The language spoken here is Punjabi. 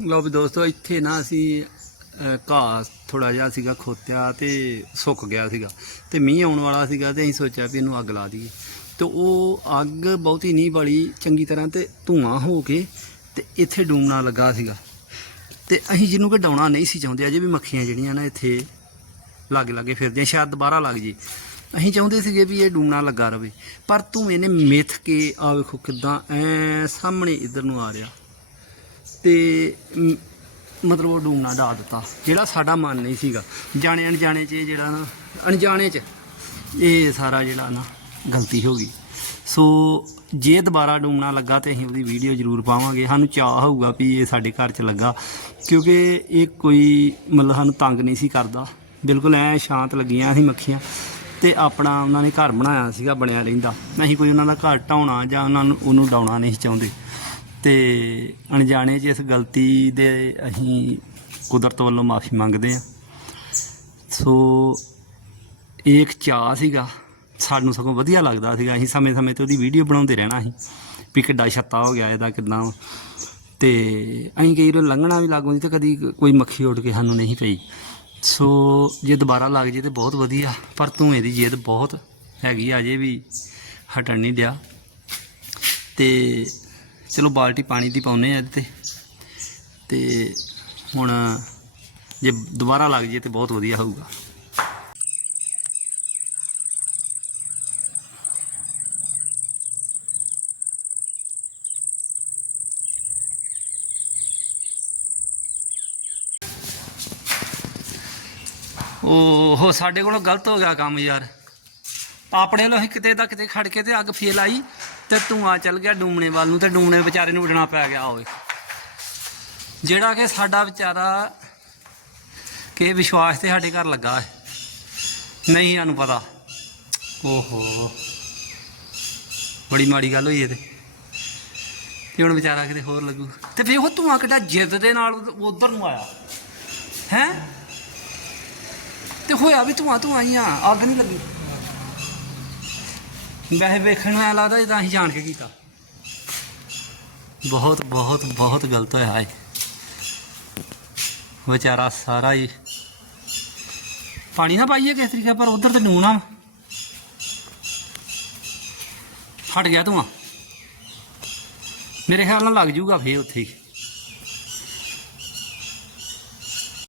ਲਓ ਵੀ ਦੋਸਤੋ, ਇੱਥੇ ਨਾ ਅਸੀਂ ਘਾਹ ਥੋੜਾ ਜਿਹਾ ਸੀਗਾ ਖੋਤਿਆ ਤੇ ਸੁੱਕ ਗਿਆ ਸੀਗਾ ਤੇ ਮੀਂਹ ਆਉਣ ਵਾਲਾ ਸੀਗਾ ਤੇ ਅਸੀਂ ਸੋਚਿਆ ਵੀ ਇਹਨੂੰ ਅੱਗ ਲਾ ਦਈਏ। ਤੇ ਉਹ ਅੱਗ ਬਹੁਤੀ ਨਹੀਂ ਬਲੀ, ਚੰਗੀ ਤਰ੍ਹਾਂ ਤੇ ਧੂਆਂ ਹੋ ਕੇ ਤੇ ਇੱਥੇ ਡੂਮਣਾ ਲੱਗਾ ਸੀਗਾ। ਤੇ ਅਸੀਂ ਜਿਹਨੂੰ ਕਿ ਡਾਉਣਾ ਨਹੀਂ ਸੀ ਚਾਹੁੰਦੇ, ਅਜੇ ਵੀ ਮੱਖੀਆਂ ਜਿਹੜੀਆਂ ਨਾ ਇੱਥੇ ਲਾਗੇ ਲਾਗੇ ਫਿਰਦੀਆਂ, ਸ਼ਾਇਦ ਦੁਬਾਰਾ ਲੱਗ ਜੇ। ਅਸੀਂ ਚਾਹੁੰਦੇ ਸੀਗੇ ਵੀ ਇਹ ਡੂਮਣਾ ਲੱਗਾ ਰਵੇ, ਪਰ ਧੂਏ ਨੇ ਮਿੱਥ ਕੇ ਆ ਵੇਖੋ ਕਿਦਾਂ ਐ ਸਾਹਮਣੇ ਇਧਰ ਨੂੰ ਆ ਰਿਹਾ। ਤੇ ਮ, ਮਤਲਬ ਉਹ ਡੂਮਣਾ ਡਾ ਦਿੱਤਾ ਜਿਹੜਾ ਸਾਡਾ ਮਨ ਨਹੀਂ ਸੀਗਾ। ਜਾਣੇ ਅਣਜਾਣੇ ਚ ਇਹ ਜਿਹੜਾ ਨਾ ਅਣਜਾਣੇ ਚ ਇਹ ਸਾਰਾ ਜਿਹੜਾ ਨਾ ਗਲਤੀ ਹੋ ਗਈ। ਸੋ ਜੇ ਦੁਬਾਰਾ ਡੂਮਣਾ ਲੱਗਾ ਤੇ ਅਸੀਂ ਉਹਦੀ ਵੀਡੀਓ ਜ਼ਰੂਰ ਪਾਵਾਂਗੇ। ਸਾਨੂੰ ਚਾਹ ਹੋਊਗਾ ਵੀ ਇਹ ਸਾਡੇ ਘਰ 'ਚ ਲੱਗਾ ਕਿਉਂਕਿ ਇਹ ਕੋਈ ਮਤਲਬ ਸਾਨੂੰ ਤੰਗ ਨਹੀਂ ਸੀ ਕਰਦਾ। ਬਿਲਕੁਲ ਐ ਸ਼ਾਂਤ ਲੱਗੀਆਂ ਸੀ ਮੱਖੀਆਂ ਤੇ ਆਪਣਾ ਉਹਨਾਂ ਨੇ ਘਰ ਬਣਾਇਆ ਸੀਗਾ ਬਣਿਆ ਰਹਿੰਦਾ। ਅਸੀਂ ਕੋਈ ਉਹਨਾਂ ਦਾ ਘਰ ਢਾਉਣਾ ਜਾਂ ਉਹਨਾਂ ਨੂੰ ਉਹਨੂੰ ਡਾਉਣਾ ਨਹੀਂ ਸੀ ਚਾਹੁੰਦੇ। ਤੇ ਅਣਜਾਣੇ 'ਚ ਇਸ ਗਲਤੀ ਦੇ ਅਸੀਂ ਕੁਦਰਤ ਵੱਲੋਂ ਮਾਫੀ ਮੰਗਦੇ ਹਾਂ। ਸੋ ਇਹ ਇੱਕ ਚਾਹ ਸੀਗਾ। ਸਾਨੂੰ ਸਗੋਂ ਵਧੀਆ ਲੱਗਦਾ ਸੀਗਾ। ਅਸੀਂ ਸਮੇਂ-ਸਮੇਂ ਤੇ ਉਹਦੀ ਵੀਡੀਓ ਬਣਾਉਂਦੇ ਰਹਿਣਾ ਸੀ ਵੀ ਕਿੱਡਾ ਛੱਤਾ ਹੋ ਗਿਆ ਇਹਦਾ, ਕਿੱਦਾਂ ਵਾ। ਤੇ ਅਸੀਂ ਕਈ ਵਾਰ ਲੰਘਣਾ ਵੀ ਲੱਗੋਂ ਤੇ ਕਦੀ ਕੋਈ ਮੱਖੀ ਉੱਡ ਕੇ ਸਾਨੂੰ ਨਹੀਂ ਪਈ। ਸੋ ਜੇ ਦੁਬਾਰਾ ਲੱਗ ਜੇ ਤੇ ਬਹੁਤ ਵਧੀਆ। ਪਰ ਧੂਏ ਦੀ ਜੇਦ ਬਹੁਤ ਹੈਗੀ ਆ, ਅਜੇ ਵੀ ਹਟਣ ਨਹੀਂ ਦਿਆ। ਤੇ ਚਲੋ ਬਾਲਟੀ ਪਾਣੀ ਦੀ ਪਾਉਨੇ ਆ ਇਹਦੇ ਤੇ ਤੇ ਹੁਣ ਜੇ ਦੁਬਾਰਾ ਲੱਗ ਜੇ ਤੇ ਬਹੁਤ ਵਧੀਆ ਹੋਊਗਾ। ਓਹੋ, ਸਾਡੇ ਕੋਲੋਂ ਗਲਤ ਹੋ ਗਿਆ ਕੰਮ ਯਾਰ। ਆਪਣੇ ਵੱਲੋਂ ਅਸੀਂ ਕਿਤੇ ਦਾ ਕਿਤੇ ਖੜ ਕੇ ਤੇ ਅੱਗ ਫੇਲ ਆਈ ਤੇ ਧੂਆਂ ਚੱਲ ਗਿਆ ਡੂਮਣੇ ਵੱਲ ਨੂੰ ਤੇ ਡੂਮਣੇ ਵਿਚਾਰੇ ਨੂੰ ਉੱਡਣਾ ਪੈ ਗਿਆ, ਓਏ। ਜਿਹੜਾ ਕਿ ਸਾਡਾ ਵਿਚਾਰਾ ਕਿ ਵਿਸ਼ਵਾਸ ਤੇ ਸਾਡੇ ਘਰ ਲੱਗਾ ਹੈ। ਨਹੀਂ, ਸਾਨੂੰ ਪਤਾ। ਓਹੋ। ਬੜੀ ਮਾੜੀ ਗੱਲ ਹੋਈ ਇਹ ਤੇ। ਤੇ ਹੁਣ ਵਿਚਾਰਾ ਕਿਤੇ ਹੋਰ ਲੱਗੂ। ਤੇ ਫੇਰ ਉਹ ਧੂਆਂ ਕਿੱਡਾ ਜਿੱਦ ਦੇ ਨਾਲ ਉਧਰ ਨੂੰ ਆਇਆ। ਹੈ? ਤੇ ਹੋਇਆ ਵੀ ਧੂਆਂ ਧੂਆਂ ਹੀ ਆ, ਅੱਗ ਨਹੀਂ ਲੱਗੀ। ਵੈਸੇ ਵੇਖਣ ਨੂੰ ਐਂ ਲੱਗਦਾ ਜਿੱਦਾਂ ਅਸੀਂ ਜਾਣ ਕੇ ਕੀਤਾ। ਬਹੁਤ ਬਹੁਤ ਬਹੁਤ ਗਲਤ ਹੋਇਆ ਹੈ ਵਿਚਾਰਾ ਸਾਰਾ ਹੀ ਪਾਣੀ ਨਾ ਪਾਈਏ ਕਿਸ ਤਰੀਕੇ ਪਰ ਉਧਰ ਤੇ ਨੂਣਾ ਆ ਹਟ ਗਿਆ ਧੂਆਂ। ਮੇਰੇ ਖਿਆਲ ਨਾਲ ਲੱਗ ਜੂਗਾ ਫੇਰ ਉੱਥੇ ਹੀ।